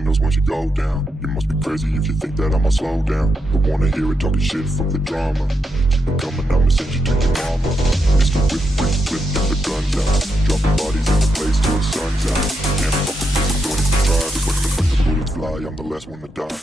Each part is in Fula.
windows once you go down. You must be crazy if you think that I'ma slow down. Don't wanna hear it talking shit, fuck the drama. Keep it coming, I'ma send you to your mama. Mr. Whip, whip, whip, get the guns out. Dropping bodies in the place till the sun's out. Can't fuck with this, I'm going to try. Cause when the bullets fly, I'm the last one to die.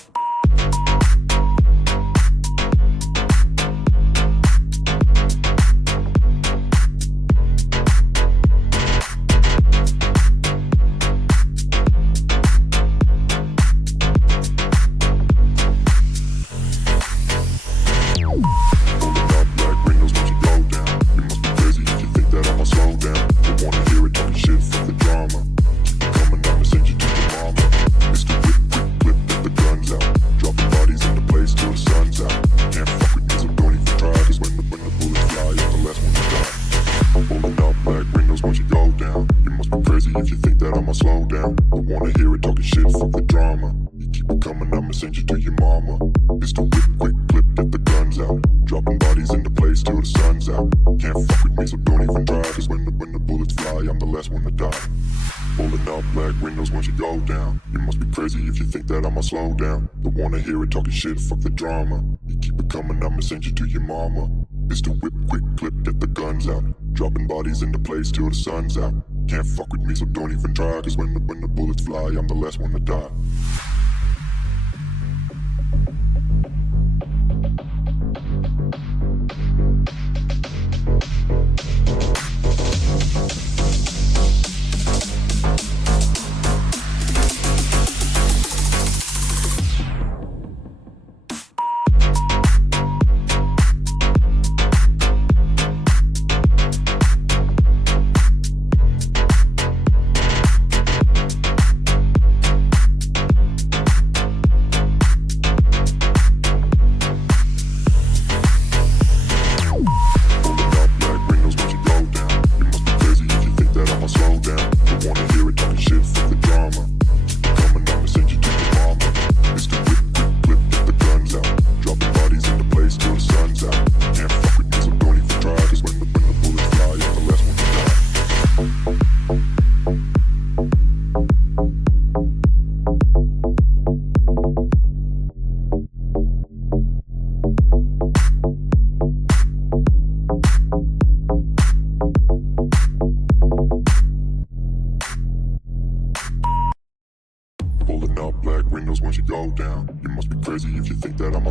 Slow down, don't wanna hear it talking shit, fuck the drama. You keep it coming, I'ma send you to your mama. Mr. Whip, quick clip, get the guns out. Dropping bodies into place till the sun's out. Can't fuck with me, so don't even try. Cause when the bullets fly, I'm the last one to die.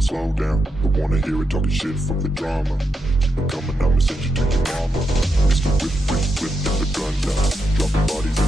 Slow down, don't wanna hear it talking shit, fuck the drama. Keep it coming, I'ma send you to your mama. Mr. Whip, whip, whip, get the guns out. Dropping bodies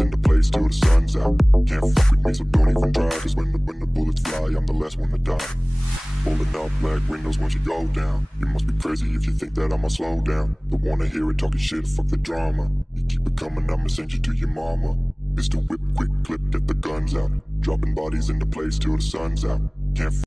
in the place till the sun's out. Can't fuck with this, I'm going to try. Cause when the bullets fly, I'm the last one to die. Slow down, don't wanna hear it talking shit, fuck the drama. You keep it coming, I'ma send you to your mama. Mr. Whip, quick clip, get the guns out. Dropping bodies into place till the sun's out. Can't